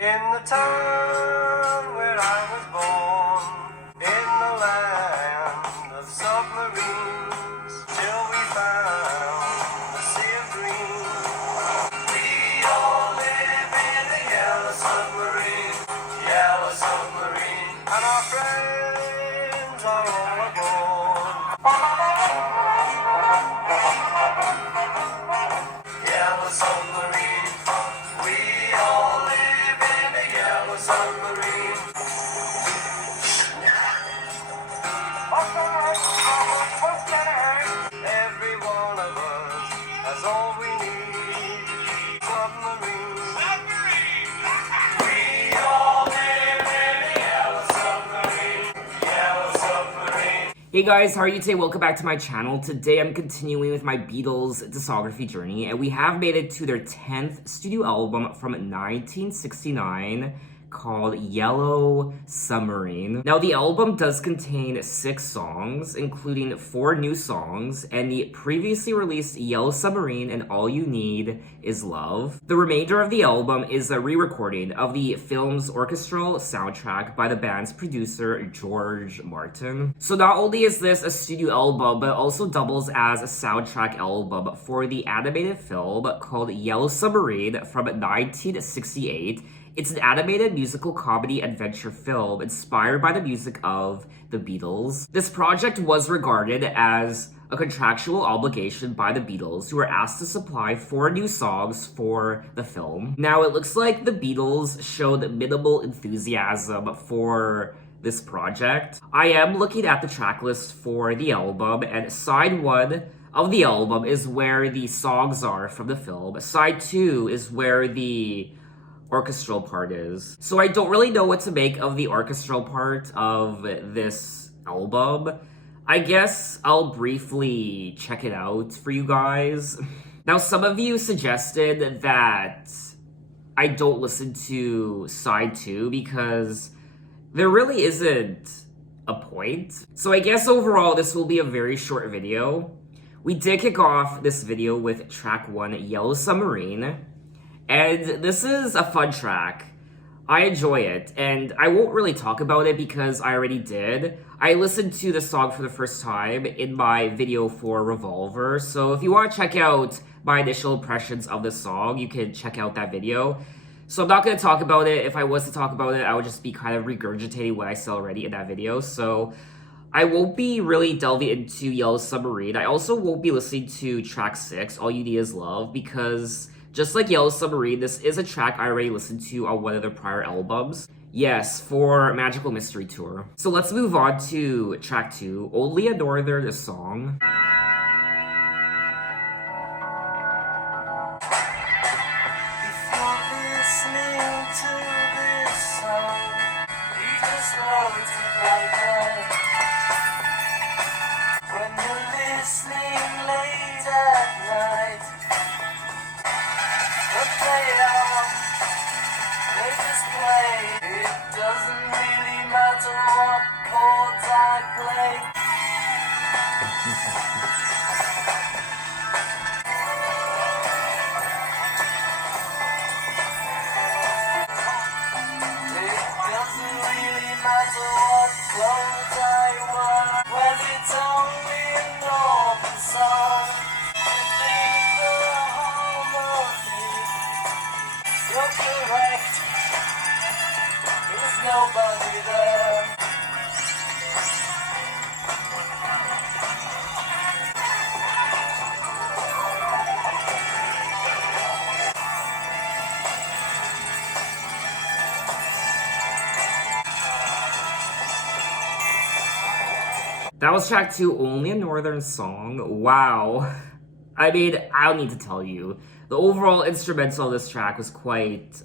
In the town where I was born, in the land of submarines, till we found the sea of green. We all live in a yellow submarine, and our friends are all aboard. Yellow submarine, we all live in a yellow submarine. Every one of us has all we need. Submarine. We all live in a yellow submarine. Hey guys, how are you today? Welcome back to my channel. Today I'm continuing with my Beatles discography journey, and we have made it to their 10th studio album from 1969 called Yellow Submarine. Now the album does contain 6 songs, including 4 new songs, and the previously released Yellow Submarine and All You Need Is Love. The remainder of the album is a re-recording of the film's orchestral soundtrack by the band's producer George Martin. So not only is this a studio album, but it also doubles as a soundtrack album for the animated film called Yellow Submarine from 1968. It's an animated musical comedy adventure film inspired by the music of the Beatles. This project was regarded as a contractual obligation by the Beatles, who were asked to supply 4 new songs for the film. Now, it looks like the Beatles showed minimal enthusiasm for this project. I am looking at the track list for the album, and side 1 of the album is where the songs are from the film. Side 2 is where the orchestral part is. So I don't really know what to make of the orchestral part of this album. I guess I'll briefly check it out for you guys. Now, some of you suggested that I don't listen to side 2 because there really isn't a point. So I guess overall this will be a very short video. We did kick off this video with track 1, Yellow Submarine. And this is a fun track. I enjoy it, and I won't really talk about it because I already did. I listened to the song for the first time in my video for Revolver, so if you want to check out my initial impressions of the song, you can check out that video. So I'm not going to talk about it. If I was to talk about it, I would just be kind of regurgitating what I said already in that video, so I won't be really delving into Yellow Submarine. I also won't be listening to track 6, All You Need Is Love, because just like Yellow Submarine, this is a track I already listened to on one of their prior albums. Yes, for Magical Mystery Tour. So let's move on to track 2, Only a Northern Song. That was track 2, Only a Northern Song. Wow. I mean, I don't need to tell you. The overall instrumental of this track was quite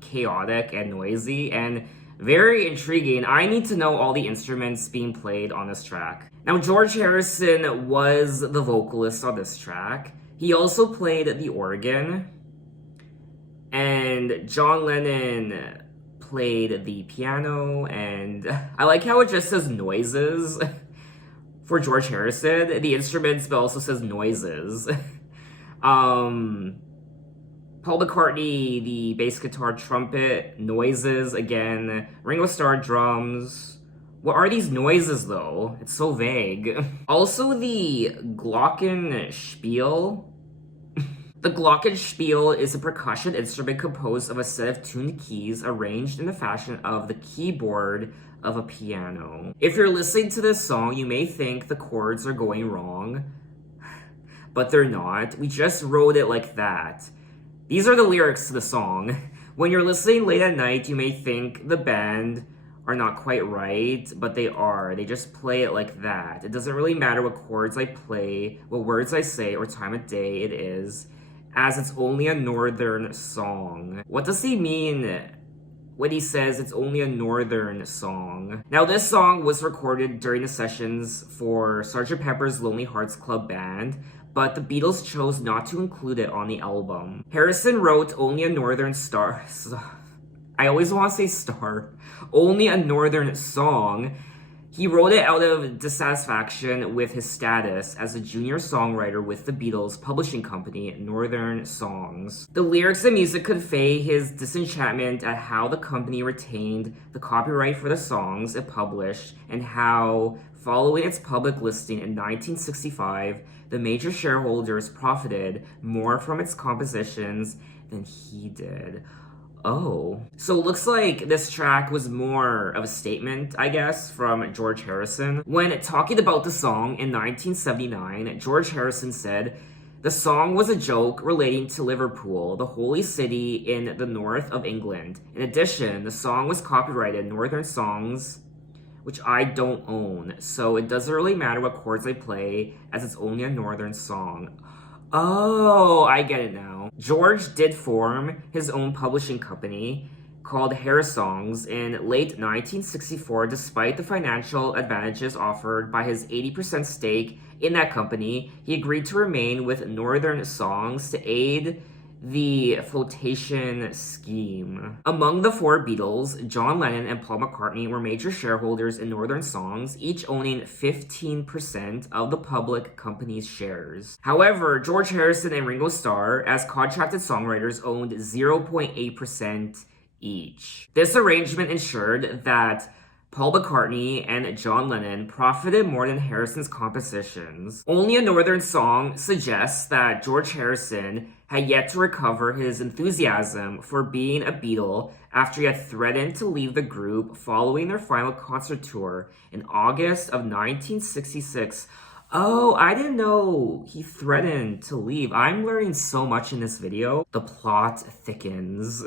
chaotic and noisy and very intriguing. I need to know all the instruments being played on this track. Now, George Harrison was the vocalist on this track. He also played the organ. And John Lennon played the piano. And I like how it just says noises. For George Harrison, the instruments, but also says noises. Plus, Paul McCartney, the bass guitar, trumpet, noises again. Ringo Starr, drums. What are these noises though? It's so vague. Also the glockenspiel. The glockenspiel is a percussion instrument composed of a set of tuned keys arranged in the fashion of the keyboard of a piano. If you're listening to this song, you may think the chords are going wrong, but they're not. We just wrote it like that. These are the lyrics to the song. When you're listening late at night, you may think the band are not quite right, but they are. They just play it like that. It doesn't really matter what chords I play, what words I say, or time of day it is, as it's only a northern song. What does he mean when he says it's only a northern song? Now, this song was recorded during the sessions for Sgt. Pepper's Lonely Hearts Club Band, but the Beatles chose not to include it on the album. Harrison wrote Only a Northern Star. I always want to say star. Only a Northern Song. He wrote it out of dissatisfaction with his status as a junior songwriter with the Beatles publishing company, Northern Songs. The lyrics and music convey his disenchantment at how the company retained the copyright for the songs it published, and how, following its public listing in 1965, the major shareholders profited more from its compositions than he did. Oh. So it looks like this track was more of a statement, I guess, from George Harrison. When talking about the song in 1979, George Harrison said, "The song was a joke relating to Liverpool, the holy city in the north of England. In addition, the song was copyrighted Northern Songs, which I don't own, so it doesn't really matter what chords I play, as it's only a northern song." Oh, I get it now. George did form his own publishing company called Harris Songs in late 1964. Despite the financial advantages offered by his 80% stake in that company, he agreed to remain with Northern Songs to aid the flotation scheme. Among the four Beatles, John Lennon and Paul McCartney were major shareholders in Northern Songs, each owning 15% of the public company's shares. However, George Harrison and Ringo Starr, as contracted songwriters, owned 0.8% each. This arrangement ensured that Paul McCartney and John Lennon profited more than Harrison's compositions. Only a Northern Song suggests that George Harrison had yet to recover his enthusiasm for being a Beatle after he had threatened to leave the group following their final concert tour in August of 1966. Oh, I didn't know he threatened to leave. I'm learning so much in this video. The plot thickens.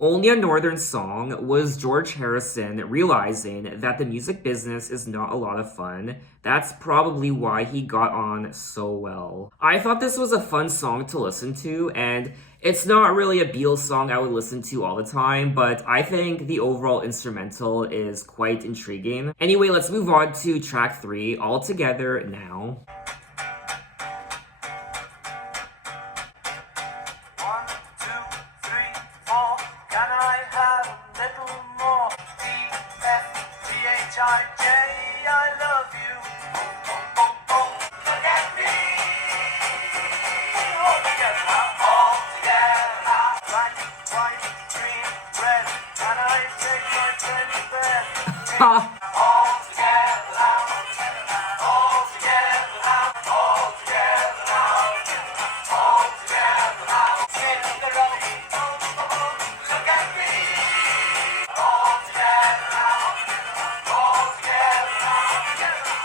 Only a Northern Song was George Harrison realizing that the music business is not a lot of fun. That's probably why he got on so well. I thought this was a fun song to listen to, and it's not really a Beatles song I would listen to all the time, but I think the overall instrumental is quite intriguing. Anyway, let's move on to track 3, All Together Now. I love you. Look at me. All together now. All together now. Black, white, green, red. Can I take my teddy bear? All together now. All together now. All together now. All together now. In the road. Look at me. All together now. All together now.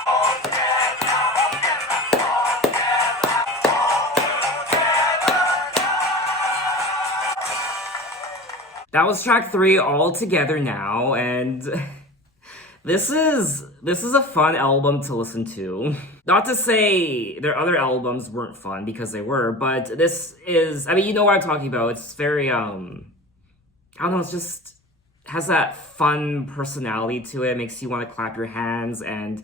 All together now. All together now. That was track 3, All Together Now, and this is a fun album to listen to. Not to say their other albums weren't fun, because they were, but this is, I mean, you know what I'm talking about. It's very, I don't know, it's just has that fun personality to it, makes you want to clap your hands, and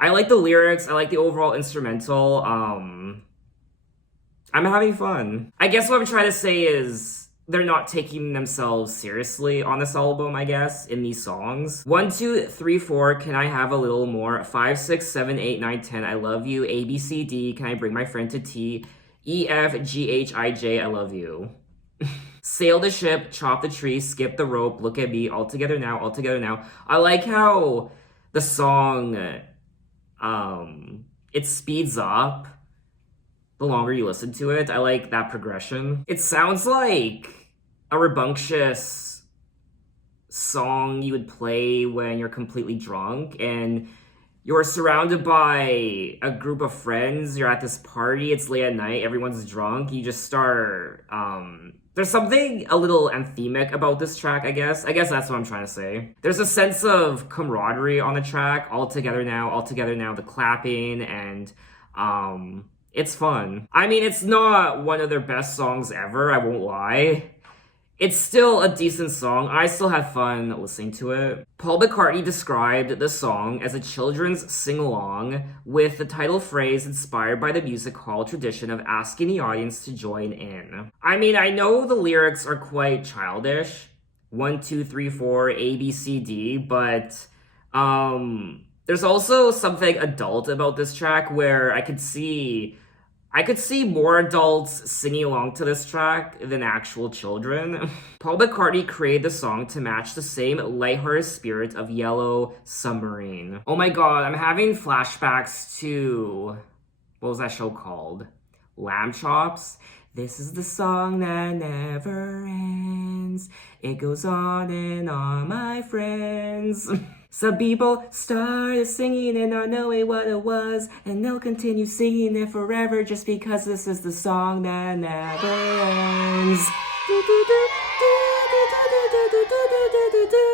I like the lyrics, I like the overall instrumental. I'm having fun. I guess what I'm trying to say is they're not taking themselves seriously on this album, I guess, in these songs. 1, 2, 3, 4, Can I Have a Little More? 5, 6, 7, 8, 9, 10, I Love You. A, B, C, D, Can I Bring My Friend to Tea? E, F, G, H, I, J, I Love You. Sail the ship, chop the tree, skip the rope, look at me, all together now, all together now. I like how the song, it speeds up the longer you listen to it. I like that progression. It sounds like a rambunctious song you would play when you're completely drunk and you're surrounded by a group of friends. You're at this party, it's late at night, everyone's drunk. You just start, there's something a little anthemic about this track, I guess. I guess that's what I'm trying to say. There's a sense of camaraderie on the track, all together now, the clapping, and, it's fun. I mean, it's not one of their best songs ever, I won't lie. It's still a decent song. I still had fun listening to it. Paul McCartney described the song as a children's sing-along with the title phrase inspired by the music hall tradition of asking the audience to join in. I mean, I know the lyrics are quite childish. 1, 2, 3, 4, A, B, C, D, but there's also something adult about this track where I could see more adults singing along to this track than actual children. Paul McCartney created the song to match the same lighthearted spirit of Yellow Submarine. Oh my god, I'm having flashbacks to... what was that show called? Lamb Chops? This is the song that never ends. It goes on and on, my friends. Some people started singing and not knowing what it was, and they'll continue singing it forever just because this is the song that never ends.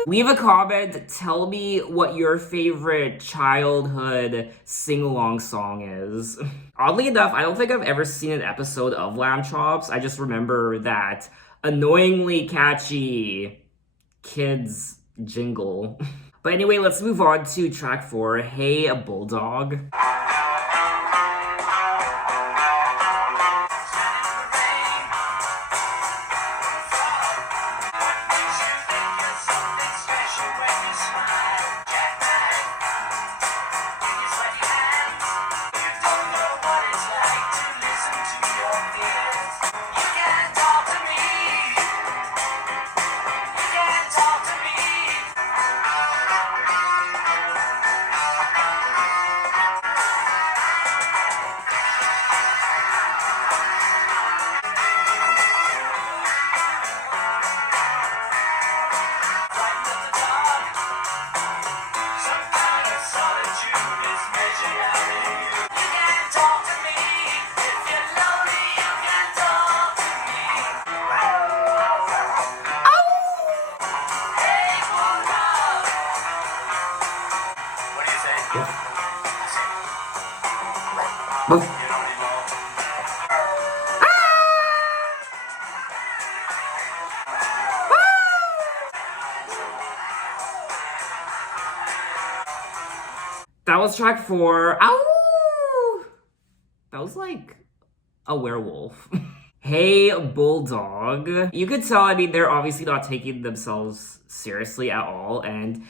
Leave a comment, tell me what your favorite childhood sing-along song is. Oddly enough, I don't think I've ever seen an episode of Lamb Chops. I just remember that annoyingly catchy kids jingle. But anyway, let's move on to track 4, Hey Bulldog. That was track 4. Ow! That was like a werewolf. Hey Bulldog. You could tell, I mean, they're obviously not taking themselves seriously at all, and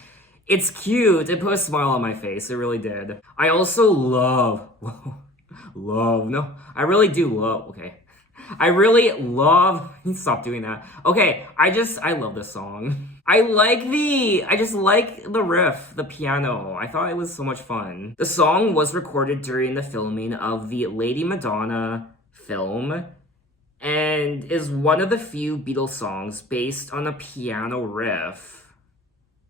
it's cute. It put a smile on my face. It really did. I also I really do love, okay. I really love, stop doing that. Okay, I love this song. I just like the riff, the piano. I thought it was so much fun. The song was recorded during the filming of the Lady Madonna film and is one of the few Beatles songs based on a piano riff.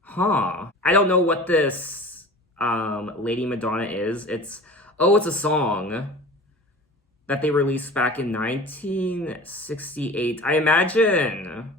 Huh. I don't know what this Lady Madonna is. It's a song that they released back in 1968. I imagine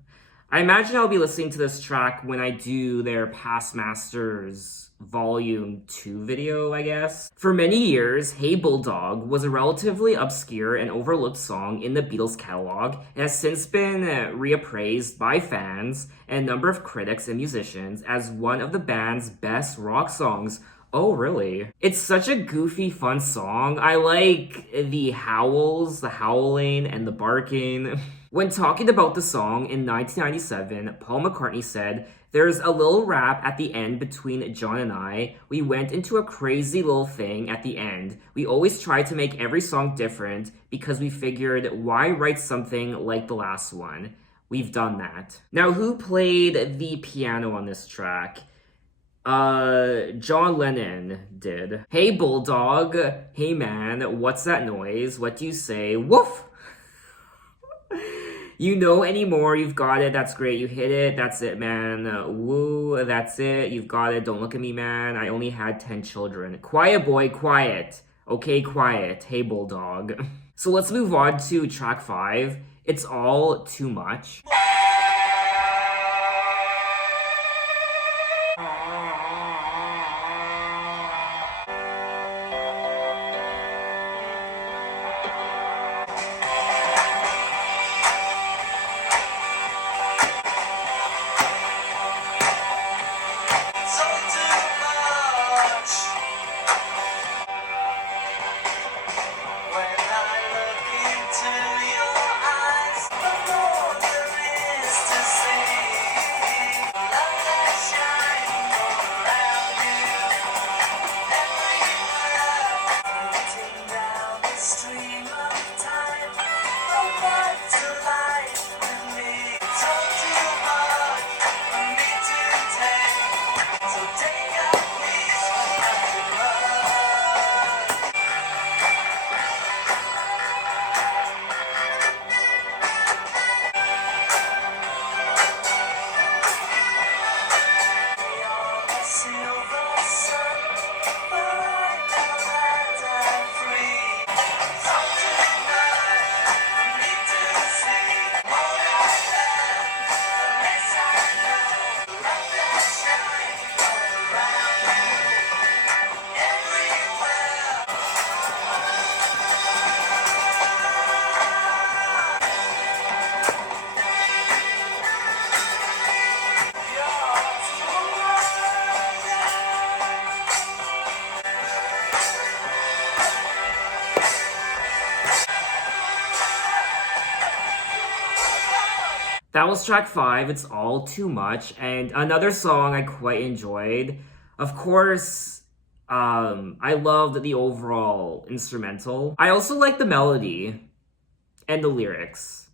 I'll be listening to this track when I do their Past Masters Volume 2 video, I guess. For many years, Hey Bulldog was a relatively obscure and overlooked song in the Beatles catalog and has since been reappraised by fans and a number of critics and musicians as one of the band's best rock songs. Oh, really? It's such a goofy, fun song. I like the howls, the howling, and the barking. When talking about the song in 1997, Paul McCartney said, "There's a little rap at the end between John and I. We went into a crazy little thing at the end. We always tried to make every song different because we figured, why write something like the last one? we've done that. Now, who played the piano on this track? John Lennon did. Hey Bulldog, hey man, what's that noise? What do you say? Woof! You know anymore, you've got it, that's great, you hit it, that's it, man. Woo, that's it, you've got it, don't look at me, man. I only had 10 children. Quiet, boy, quiet. Okay, quiet. Hey Bulldog. So let's move on to track 5. It's All Too Much. That was track 5, It's All Too Much, and another song I quite enjoyed. Of course, I loved the overall instrumental. I also liked the melody and the lyrics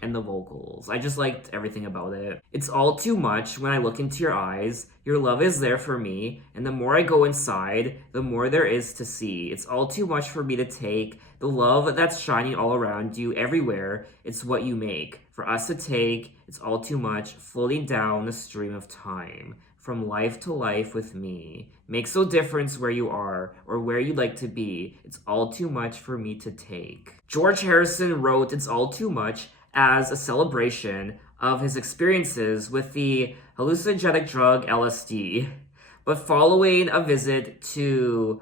and the vocals. I just liked everything about it. It's all too much when I look into your eyes. Your love is there for me, and the more I go inside, the more there is to see. It's all too much for me to take. The love that's shining all around you, everywhere, it's what you make. For us to take, it's all too much, floating down the stream of time. From life to life with me. Makes no difference where you are or where you'd like to be. It's all too much for me to take. George Harrison wrote It's All Too Much as a celebration of his experiences with the hallucinogenic drug LSD. But following a visit to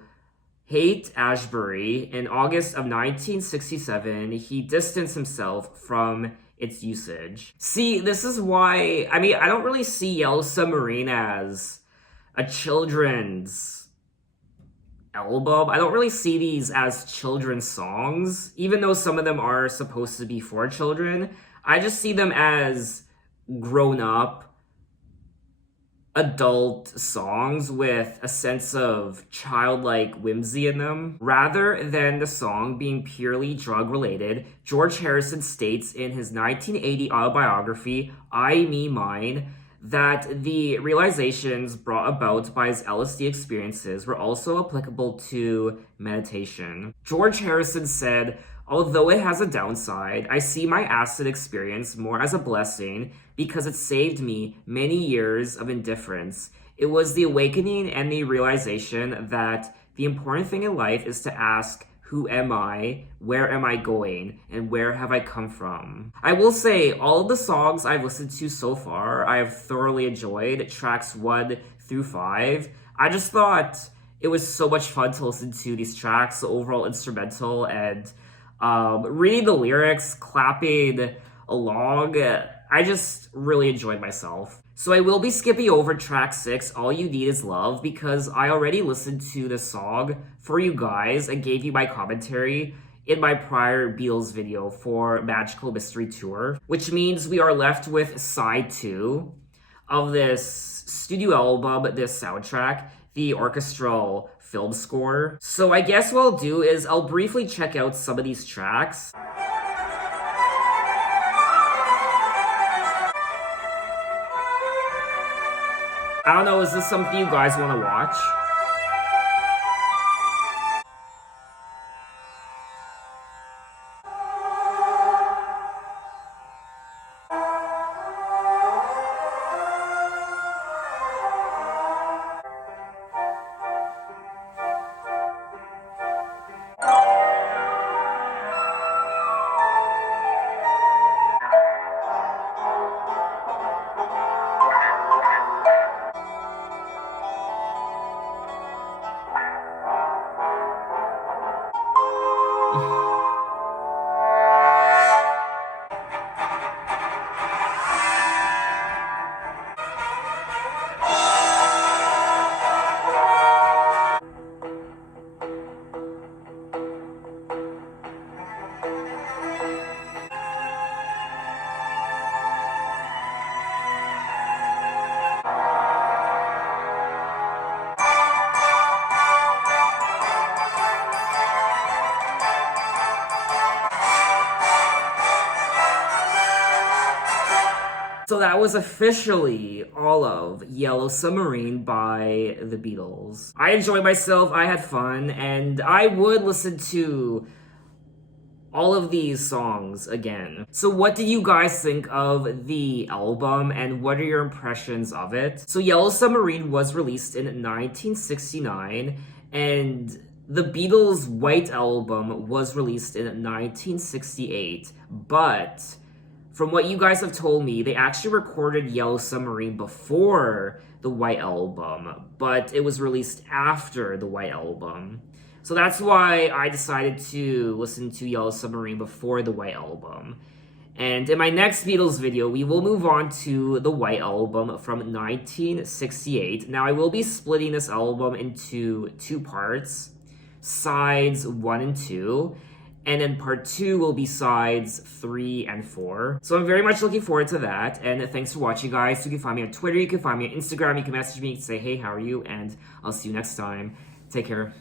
Haight-Ashbury in August of 1967, he distanced himself from its usage. See, this is why, I don't really see Yellow Submarine as a children's album. I don't really see these as children's songs, even though some of them are supposed to be for children. I just see them as grown-up, adult songs with a sense of childlike whimsy in them. Rather than the song being purely drug-related, George Harrison states in his 1980 autobiography, I, Me, Mine, that the realizations brought about by his LSD experiences were also applicable to meditation. George Harrison said, although it has a downside, I see my acid experience more as a blessing because it saved me many years of indifference. It was the awakening and the realization that the important thing in life is to ask, who am I? Where am I going? And where have I come from? I will say, all of the songs I've listened to so far, I have thoroughly enjoyed, tracks 1 through 5. I just thought it was so much fun to listen to these tracks, the overall instrumental, and reading the lyrics, clapping along. I just really enjoyed myself. So I will be skipping over track 6, All You Need Is Love, because I already listened to the song for you guys and gave you my commentary in my prior Beatles video for Magical Mystery Tour, which means we are left with side 2 of this studio album, this soundtrack, the orchestral film score. So I guess what I'll do is I'll briefly check out some of these tracks. I don't know, is this something you guys want to watch? So that was officially all of Yellow Submarine by the Beatles. I enjoyed myself, I had fun, and I would listen to all of these songs again. So what did you guys think of the album and what are your impressions of it? So Yellow Submarine was released in 1969 and the Beatles' White Album was released in 1968, but from what you guys have told me, they actually recorded Yellow Submarine before the White Album, but it was released after the White Album. So that's why I decided to listen to Yellow Submarine before the White Album. And in my next Beatles video, we will move on to the White Album from 1968. Now, I will be splitting this album into two parts, sides 1 and 2. And then part 2 will be sides 3 and 4. So I'm very much looking forward to that. And thanks for watching, guys. You can find me on Twitter, you can find me on Instagram, you can message me, you can say, hey, how are you? And I'll see you next time. Take care.